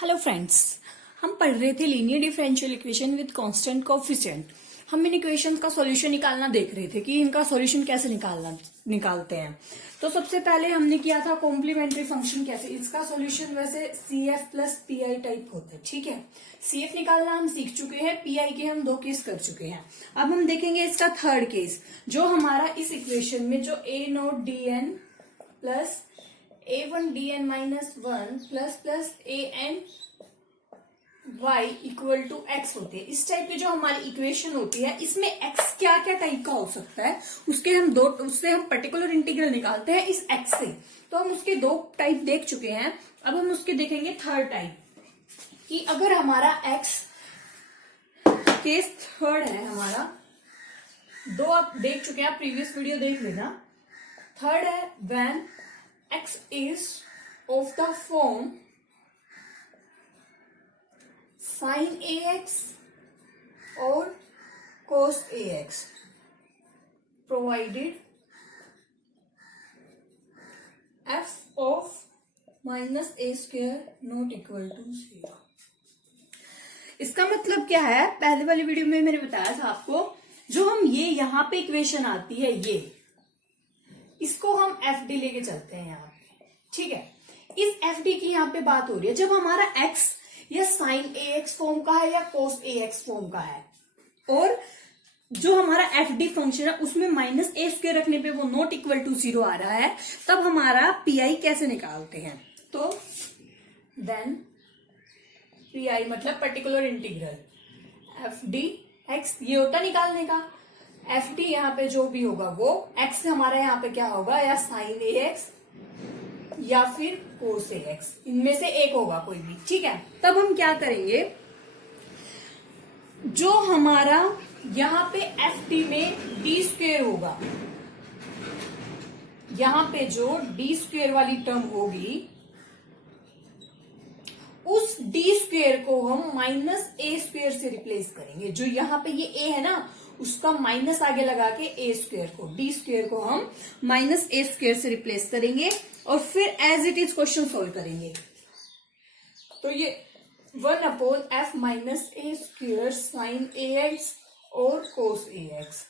Hello friends, हम पढ़ रहे थे linear differential equation with constant coefficient. हम इन इक्वेशन का सॉल्यूशन निकालना देख रहे थे कि इनका सॉल्यूशन कैसे निकालते हैं। तो सबसे पहले हमने किया था कॉम्प्लीमेंट्री फंक्शन कैसे। इसका सॉल्यूशन वैसे CF प्लस PI टाइप होता है, ठीक है। CF निकालना हम सीख चुके हैं, PI के हम 2 केस कर चुके हैं। अब हम देखेंगे इसका थर्ड केस, जो हमारा इस इक्वेशन में जो A0dn plus A1dn minus 1 plus AN y equal to x होते हैं। इस टाइप की जो हमारी इक्वेशन होती है, इसमें x क्या क्या टाइप का हो सकता है, उससे हम पर्टिकुलर इंटीग्रल निकालते हैं इस x से। तो हम उसके 2 टाइप देख चुके हैं। अब हम उसके देखेंगे थर्ड टाइप कि अगर हमारा x केस थर्ड है, हमारा 2 आप देख चुके हैं, आप प्रीवियस वीडियो देख लेना। थर्ड है when x is of the form sin AX or cos AX provided f of minus a square not equal to 0। इसका मतलब क्या है, पहले वाली वीडियो में मैंने बताया था आपको, जो हम ये यहाँ पे इक्वेशन आती है, ये इसको हम FD लेके चलते हैं यहाँ पे, ठीक है। इस FD की यहाँ पे बात हो रही है जब हमारा x या sin AX फॉर्म का है या cos AX फॉर्म का है, और जो हमारा FD फंक्शन है उसमें माइनस a स्क्वायर रखने पे वो नॉट इक्वल टू 0 आ रहा है, तब हमारा PI कैसे निकालते हैं। तो देन PI मतलब पर्टिकुलर इंटीग्रल FD x, ये होता निकालने का। FD यहाँ पे जो भी होगा वो x हमारा यहाँ पे क्या होगा, या sin AX या फिर cos AX, इनमें से एक होगा कोई भी, ठीक है। तब हम क्या करेंगे, जो हमारा यहाँ पे FD में d स्क्वेयर होगा, यहाँ पे जो d स्क्वेयर वाली टर्म होगी, उस d स्क्वेयर को हम माइनस a स्क्वेयर से रिप्लेस करेंगे। जो यहाँ पे ये a है ना, उसका माइनस आगे लगा के a स्क्वेयर को, d स्क्वेयर को हम माइनस a स्क्वेयर से रिप्लेस करेंगे और फिर as it is question solve करेंगे। तो ये 1/f minus a square sine AX और cos AX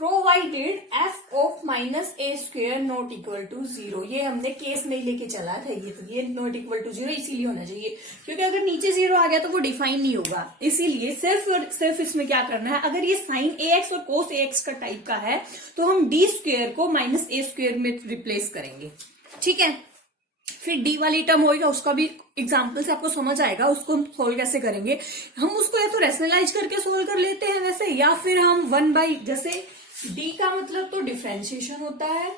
provided f of minus a square not equal to 0। ये हमने केस नहीं लेके चला था, ये नॉट इक्वल टू 0 इसीलिए होना चाहिए, क्योंकि अगर नीचे 0 आ गया तो वो डिफाइन नहीं होगा। इसीलिए सिर्फ और सिर्फ इसमें क्या करना है, अगर ये साइन AX और cos AX का टाइप का है तो हम d स्क्वेयर को माइनस a स्क्वेयर में रिप्लेस करेंगे, ठीक है। फिर d वाली टर्म होगा, उसका भी एग्जाम्पल से आपको समझ आएगा, उसको हम सोल्व कैसे करेंगे। हम उसको या तो रैशनलाइज करके सोल्व कर लेते हैं वैसे, या फिर हम 1 जैसे d का मतलब तो डिफरेंशिएशन होता है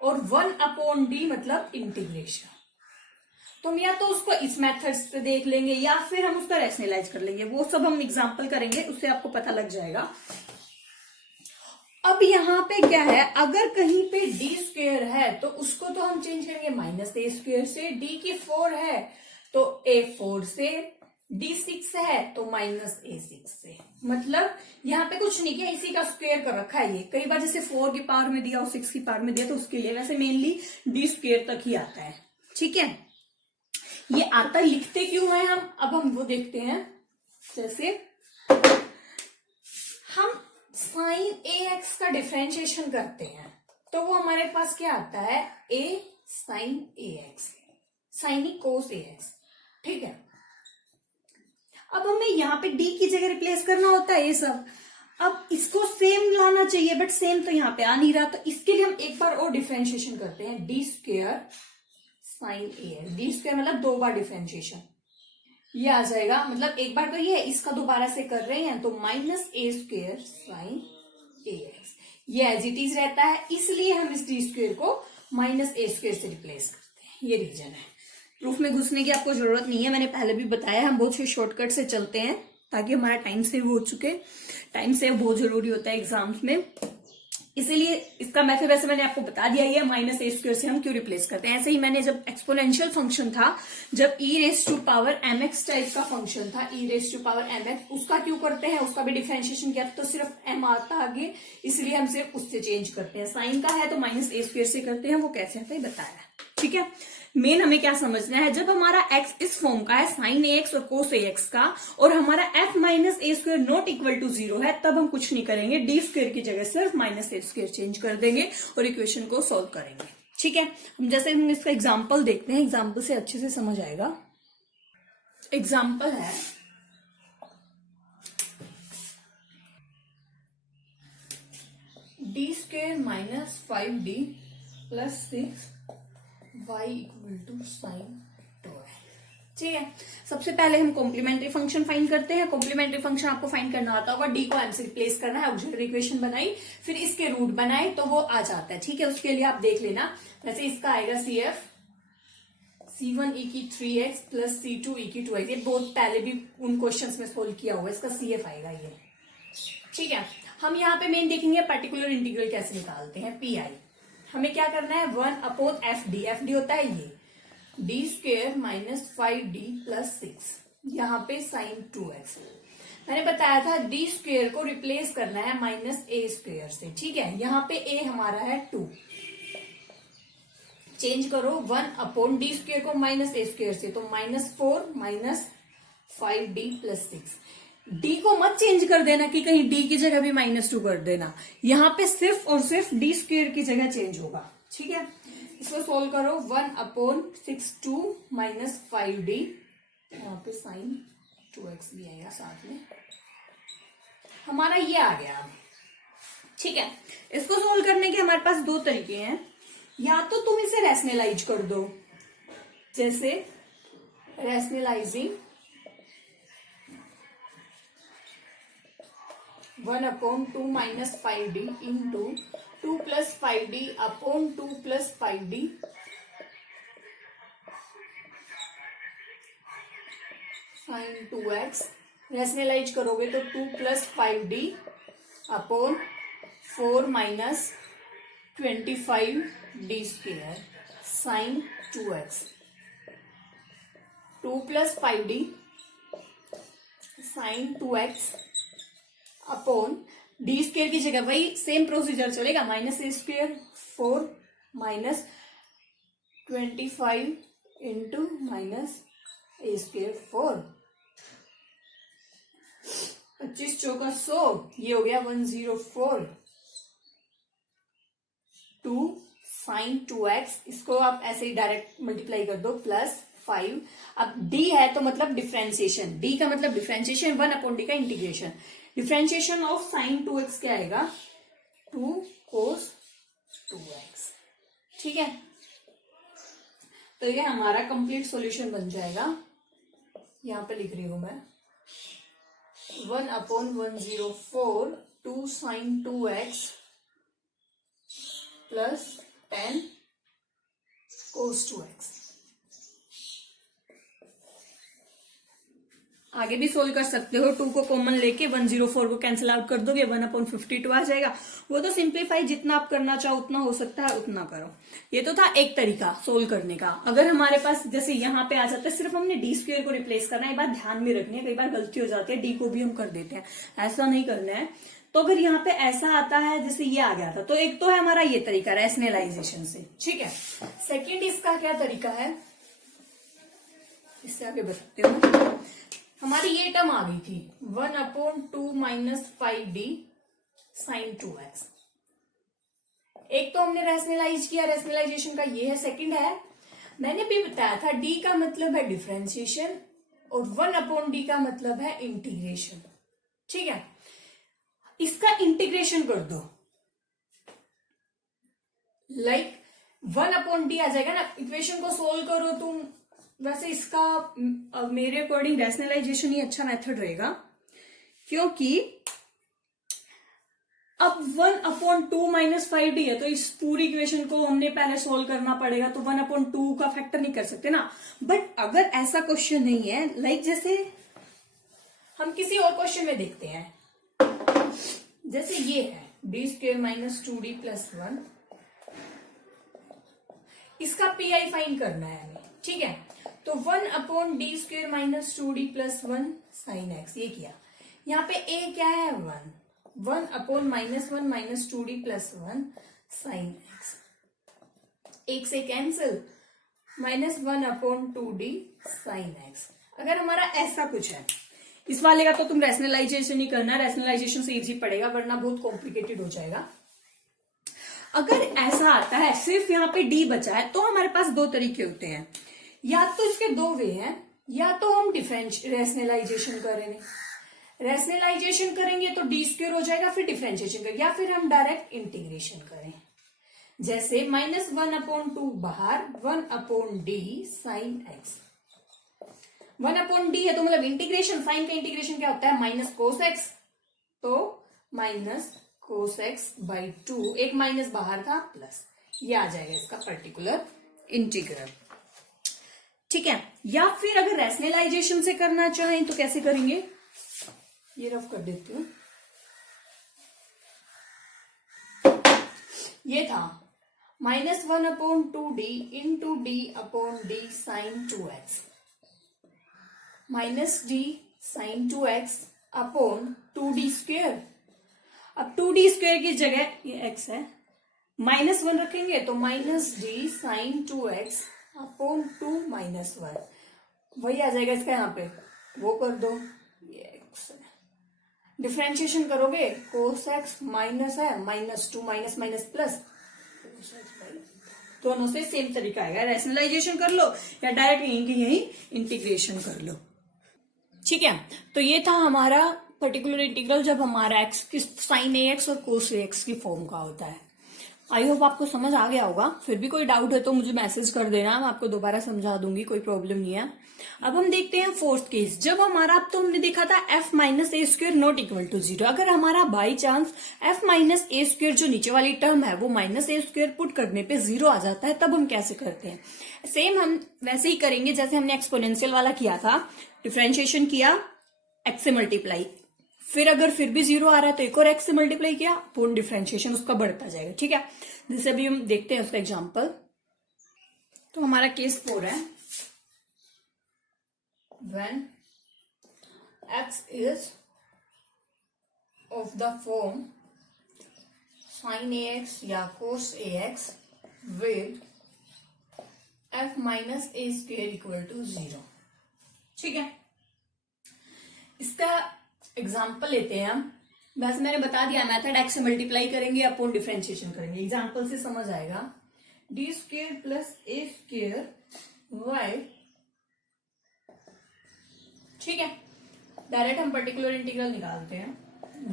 और 1/d मतलब इंटीग्रेशन। तो हम या तो उसको इस मेथड से देख लेंगे या फिर हम उसका रैशनलाइज कर लेंगे, वो सब हम एग्जांपल करेंगे, उससे आपको पता लग जाएगा। अब यहाँ पे क्या है, अगर कहीं पे d स्क्वेयर है तो उसको तो हम चेंज करेंगे माइनस a स्क्वेयर से, d की 4 है तो a4 से, d 6 है तो माइनस a6 से। मतलब यहाँ पे कुछ नहीं किया, इसी का स्क्वायर कर रखा है। ये कई बार जैसे 4 की पावर में दिया और 6 की पावर में दिया तो उसके लिए, वैसे मेनली d स्क्वायर तक ही आता है, ठीक है। ये आता लिखते क्यों है हम, अब हम वो देखते हैं। जैसे हम साइन AX का डिफरेंशिएशन करते हैं तो वो हमारे पास क्या आता है, a sine AX, sine cos AX, ठीक है। अब हमें यहाँ पे d की जगह रिप्लेस करना होता है ये सब। अब इसको सेम लाना चाहिए, बट सेम तो यहाँ पे आ नहीं रहा, तो इसके लिए हम एक बार और डिफरेंशिएशन करते हैं, d square sine AX। d square मतलब 2 बार डिफरेंशिएशन, ये आ जाएगा। मतलब एक बार तो ये है, इसका दोबारा से कर रहे हैं तो minus a square sine AX, ये एज इट इज रहता है, इसलिए हम इस d स्क्वेयर को माइनस a स्क्वेयर से रिप्लेस करते हैं। ये रीजन है। प्रूफ में घुसने की आपको जरूरत नहीं है, मैंने पहले भी बताया, हम बहुत से शॉर्टकट से चलते हैं ताकि हमारा टाइम सेव हो चुके। टाइम सेव बहुत जरूरी होता है एग्जाम्स में, इसीलिए इसका मेथड वैसे मैंने आपको बता दिया है, माइनस a स्क्वायर से हम क्यों रिप्लेस करते हैं। ऐसे ही मैंने जब एक्सपोनेंशियल फंक्शन था, जब e raise to power mx type का फंक्शन था, e raise to power mx, उसका क्यों करते हैं, उसका भी डिफरेंशिएशन किया तो सिर्फ m आता आगे, इसलिए हम सिर्फ उससे चेंज करते हैं। साइन का है तो माइनस a स्क्वायर से करते हैं, वो कैसे आता है बताया। ठीक है, मेन हमें क्या समझना है, जब हमारा x इस फॉर्म का है साइन ए एक्स और कोस ए एक्स का, और हमारा f minus a square not equal to 0 है, तब हम कुछ नहीं करेंगे, डी स्क्वायर की जगह सिर्फ माइनस ए स्क्वायर चेंज कर देंगे और इक्वेशन को सॉल्व करेंगे। ठीक है, जैसे हम इसका एग्जाम्पल देखते हैं, एग्जाम्पल से अच्छे से समझ आएगा। एग्जाम्पल है d square minus 5d plus 6 y equal to sine 2 ठीक है। सबसे पहले हम कॉम्प्लीमेंट्री फंक्शन फाइंड करते हैं। कॉम्प्लीमेंट्री फंक्शन आपको फाइंड करना आता होगा, डी को एम से रिप्लेस करना है, ऑक्सिलरी इक्वेशन बनाई, फिर इसके रूट बनाए तो वो आ जाता है। ठीक है, उसके लिए आप देख लेना, वैसे इसका आएगा CF C1 e की 3x प्लस C2 e की 2x, ये बहुत पहले भी उन क्वेश्चंस में सोल्व किया हुआ है, इसका CF आएगा ये। ठीक है, हम यहाँ पे मेन देखेंगे पर्टिकुलर इंटीग्रल कैसे निकालते हैं, PI। हमें क्या करना है, 1/FD, FD होता है ये D square minus 5d plus 6, यहाँ पे साइन 2x। मैंने बताया था डी स्क्वेयर को रिप्लेस करना है माइनस ए स्क्वेयर से। ठीक है, यहाँ पे a हमारा है 2, चेंज करो 1/डी स्क्वेयर को माइनस ए स्क्वेयर से, तो -4 माइनस 5d प्लस 6। डी को मत चेंज कर देना कि कहीं डी की जगह भी -2 कर देना, यहाँ पे सिर्फ और सिर्फ डी स्क्वेयर की जगह चेंज होगा। ठीक है, इसको सोल्व करो, 1/62 माइनस 5d, यहाँ पे साइन 2x भी आएगा साथ में, हमारा ये आ गया। ठीक है, इसको सोल्व करने के हमारे पास दो तरीके हैं, या तो तुम इसे रैशनलाइज कर दो, जैसे rationalising 1/2 minus 5d into 2 plus 5d upon 2 plus 5d sine 2x। Rationalise करोगे तो 2 plus 5d upon 4 minus 25d square sine 2x। 2 plus 5d sine 2x upon d square की जगह वही सेम प्रोसीजर चलेगा, minus a square 4 minus 25 into minus a square 4, 25 चौका 100, ये हो गया 104 2 साइन 2x। इसको आप ऐसे ही डायरेक्ट मल्टीप्लाई कर दो, प्लस 5। अब d है तो मतलब डिफरेंशिएशन, d का मतलब डिफरेंशिएशन, 1/d का integration. Differentiation of sine 2x क्या आएगा, 2 कोस 2x। ठीक है, तो ये हमारा कंप्लीट सॉल्यूशन बन जाएगा। यहां पे लिख रही हूं मैं 1/104 2 साइन 2x प्लस 10 कोस 2x। आगे भी सोल्व कर सकते हो, 2 को कॉमन लेके 104 को कैंसिल आउट कर दोगे, 1/52 आ जाएगा। वो तो सिंप्लीफाई जितना आप करना चाहो उतना हो सकता है उतना करो। ये तो था एक तरीका सोल्व करने का। अगर हमारे पास जैसे यहाँ पे आ जाता है, सिर्फ हमने डी स्क्वेयर को रिप्लेस करना है, ये बात ध्यान में रखनी है, कई बार गलती हो जाती है, डी को भी हम कर देते हैं, ऐसा नहीं करना है। तो अगर यहाँ पे ऐसा आता है जैसे ये आ गया था, तो एक तो है हमारा ये तरीका रैशनलाइजेशन से। ठीक है, सेकेंड इसका क्या तरीका है, इससे आगे बढ़ते हो। हमारी ये टर्म आ गई थी 1/2 माइनस 5d साइन 2x। एक तो हमने रैशनलाइज किया, रैशनलाइजेशन का ये है। सेकंड है, मैंने भी बताया था d का मतलब है डिफरेंशिएशन और 1/d का मतलब है इंटीग्रेशन। ठीक है, इसका इंटीग्रेशन कर दो, लाइक 1/d आ जाएगा ना। इक्वेशन को सोल्व करो तुम, वैसे इसका मेरे अकॉर्डिंग रैशनलाइजेशन ही अच्छा मेथड रहेगा, क्योंकि अब 1/2 माइनस 5d है, तो इस पूरी इक्वेशन को हमने पहले सोल्व करना पड़ेगा, तो 1/2 का फैक्टर नहीं कर सकते ना। बट अगर ऐसा क्वेश्चन नहीं है, लाइक जैसे हम किसी और क्वेश्चन में देखते हैं, जैसे ये है d square minus 2d plus 1, इसका PI फाइंड करना है हमें। ठीक है, तो 1/d square minus 2d plus 1 sine x, ये किया। यहाँ पे a क्या है, 1 minus 1 minus 2d plus 1 sine x। एक से कैंसिल, -1/2d sin x। अगर हमारा ऐसा कुछ है, इस वाले का तो तुम रैशनलाइजेशन ही करना, रैशनलाइजेशन से इजी पड़ेगा वरना बहुत कॉम्प्लिकेटेड हो जाएगा। अगर ऐसा आता है सिर्फ यहाँ पे d बचा है तो हमारे पास दो तरीके होते हैं, या तो इसके दो वे हैं, या तो हम रैशनलाइजेशन करेंगे, रैशनलाइजेशन करेंगे तो d² हो जाएगा, फिर डिफरेंशिएशन करेंगे, या फिर हम डायरेक्ट इंटीग्रेशन करें। जैसे -1/2 बाहर 1/d sin x। 1/d है तो मतलब इंटीग्रेशन, साइन का इंटीग्रेशन क्या होता है माइनस कोस एक्स, तो माइनस कोस एक्स बाई 2, एक माइनस बाहर था प्लस, ये आ जाएगा इसका पर्टिकुलर इंटीग्रल। ठीक है, या फिर अगर रैशनलाइजेशन से करना चाहें तो कैसे करेंगे, ये रफ कर देती हूं। ये था -1/2d into d/d sin 2x, -d sin 2x upon 2d²। अब 2d² की जगह ये x है, -1 रखेंगे तो -d sin 2x अपॉन 2 -1, वही आ जाएगा इसका, यहाँ पे वो कर दो, ये x है। डिफरेंशिएशन करोगे cos x माइनस है, -2 माइनस माइनस प्लस, दोनों से सेम तरीका आएगा, रैशनलाइजेशन कर लो या डायरेक्ट यहीं की यहीं इंटीग्रेशन कर लो। ठीक है, तो ये था हमारा पर्टिकुलर इंटीग्रल जब हमारा x की साइन ax और cos ax की फॉर्म का होता है। आई होप आपको समझ आ गया होगा, फिर भी कोई डाउट है तो मुझे मैसेज कर देना, मैं आपको दोबारा समझा दूंगी, कोई प्रॉब्लम नहीं है। अब हम देखते हैं फोर्थ केस, जब हमारा, अब तो हमने देखा था f minus a square not equal to 0, अगर हमारा by chance f minus a square जो नीचे वाली टर्म है वो माइनस ए स्क्वेयर पुट करने पे 0 आ जाता है, तब हम कैसे करते हैं, सेम हम वैसे ही करेंगे जैसे हमने एक्सपोनेंशियल वाला किया था, डिफरेंशिएशन किया x से मल्टीप्लाई, फिर अगर फिर भी 0 आ रहा है तो एक और x से मल्टीप्लाई किया, पूर्ण डिफरेंशिएशन उसका बढ़ता जाएगा। ठीक है, जैसे अभी हम देखते हैं उसका एग्जांपल। तो हमारा केस 4 है, when x is of the form sin ax या cos ax with f minus a square equal to 0। ठीक है, इसका एग्जाम्पल लेते हैं हम, वैसे मैंने बता दिया मेथड, x से मल्टीप्लाई करेंगे अपॉन डिफरेंशिएशन करेंगे, एग्जाम्पल से समझ आएगा। d² प्लस a² y, ठीक है, डायरेक्ट हम पर्टिकुलर इंटीग्रल निकालते हैं,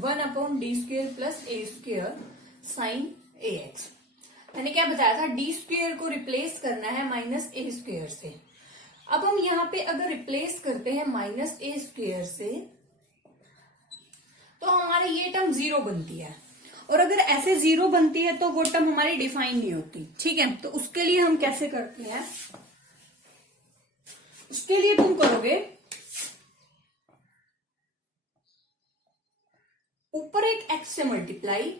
1/d² plus a² sine ax। मैंने क्या बताया था, d² को रिप्लेस करना है -a² से। अब हम यहाँ पे अगर रिप्लेस करते हैं -a² से तो हमारी ये टर्म 0 बनती है, और अगर ऐसे 0 बनती है तो वो टर्म हमारी डिफाइन नहीं होती। ठीक है, तो उसके लिए हम कैसे करते हैं, उसके लिए तुम करोगे ऊपर एक x से मल्टीप्लाई,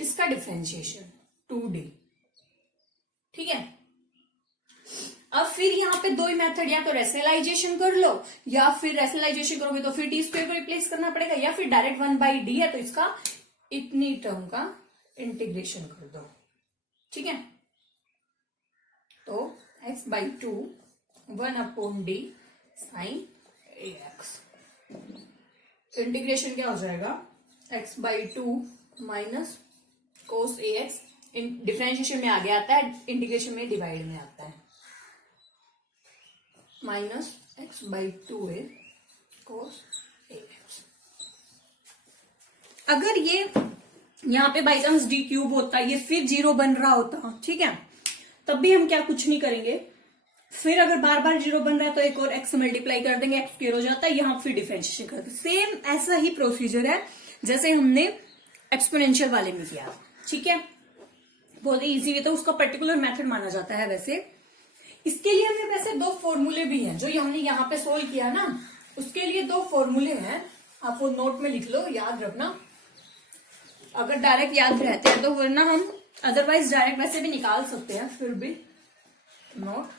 इसका डिफरेंशिएशन 2d। ठीक है, अब फिर यहाँ पे दो ही मेथड, या तो रैशनलाइजेशन कर लो, या फिर रैशनलाइजेशन करोगे तो फिर d² को रिप्लेस करना पड़ेगा, या फिर डायरेक्ट 1/d है तो इसका इतनी टर्म का इंटीग्रेशन कर दो। ठीक है, तो x/2 1/d sin ax, integration क्या हो जाएगा, x/2 minus cos ax, differentiation में आगे आता है, इंटीग्रेशन में डिवाइड में आता है, माइनस x/2 cos ax। अगर ये यहाँ पे बाई चांस d³ होता, ये फिर 0 बन रहा होता, ठीक है, तब भी हम क्या कुछ नहीं करेंगे, फिर अगर बार बार 0 बन रहा है तो एक और x मल्टीप्लाई कर देंगे, x² हो जाता है, यहाँ फिर डिफरेंशिएशन करते, सेम ऐसा ही प्रोसीजर है जैसे हमने एक्सपोनेंशियल वाले में किया। ठीक है, बहुत ही इजी है, तो उसका पर्टिकुलर मेथड माना जाता है। वैसे इसके लिए हमें वैसे दो फॉर्मूले भी हैं, जो हमने यहाँ पे सोल्व किया ना, उसके लिए दो फॉर्मूले हैं, आप वो नोट में लिख लो, याद रखना, अगर डायरेक्ट याद रहते हैं तो, वरना हम अदरवाइज डायरेक्ट वैसे भी निकाल सकते हैं, फिर भी note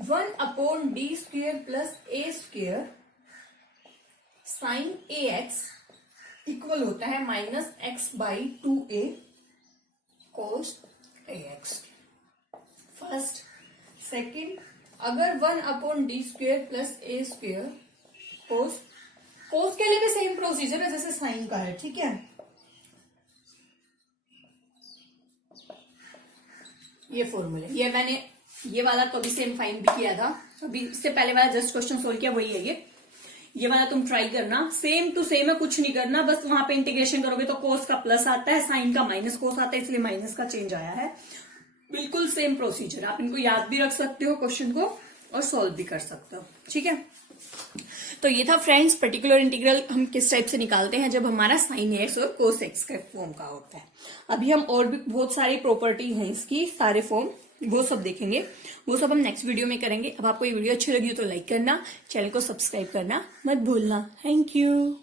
1/d² plus a² sine ax equal होता है -x/2a cos ax। सेकंड, अगर 1/d² प्लस a² कोस के लिए भी सेम प्रोसीजर है जैसे साइन का है, ठीक है। ये फॉर्मूले, ये वाला तो अभी सेम फाइन भी किया था, अभी इससे पहले वाला जस्ट क्वेश्चन सोल्व किया, वही है ये वाला तुम ट्राई करना, सेम टू सेम है, कुछ नहीं करना, बस वहां पे इंटीग्रेशन करोगे तो कोस का प्लस आता है, साइन का माइनस कोस आता है, इसलिए माइनस का चेंज आया है। बिल्कुल सेम प्रोसीजर, आप इनको याद भी रख सकते हो क्वेश्चन को और सॉल्व भी कर सकते हो, ठीक है। तो ये था फ्रेंड्स पर्टिकुलर इंटीग्रल हम किस टाइप से निकालते हैं जब हमारा साइन एक्स और कोस एक्स का फॉर्म का होता है। अभी हम और भी बहुत सारी प्रॉपर्टी हैं इसकी, सारे फॉर्म, वो सब देखेंगे, वो सब हम नेक्स्ट वीडियो में करेंगे। अब आपको ये वीडियो अच्छी लगी हो तो लाइक करना, चैनल को सब्सक्राइब करना मत भूलना। Thank you.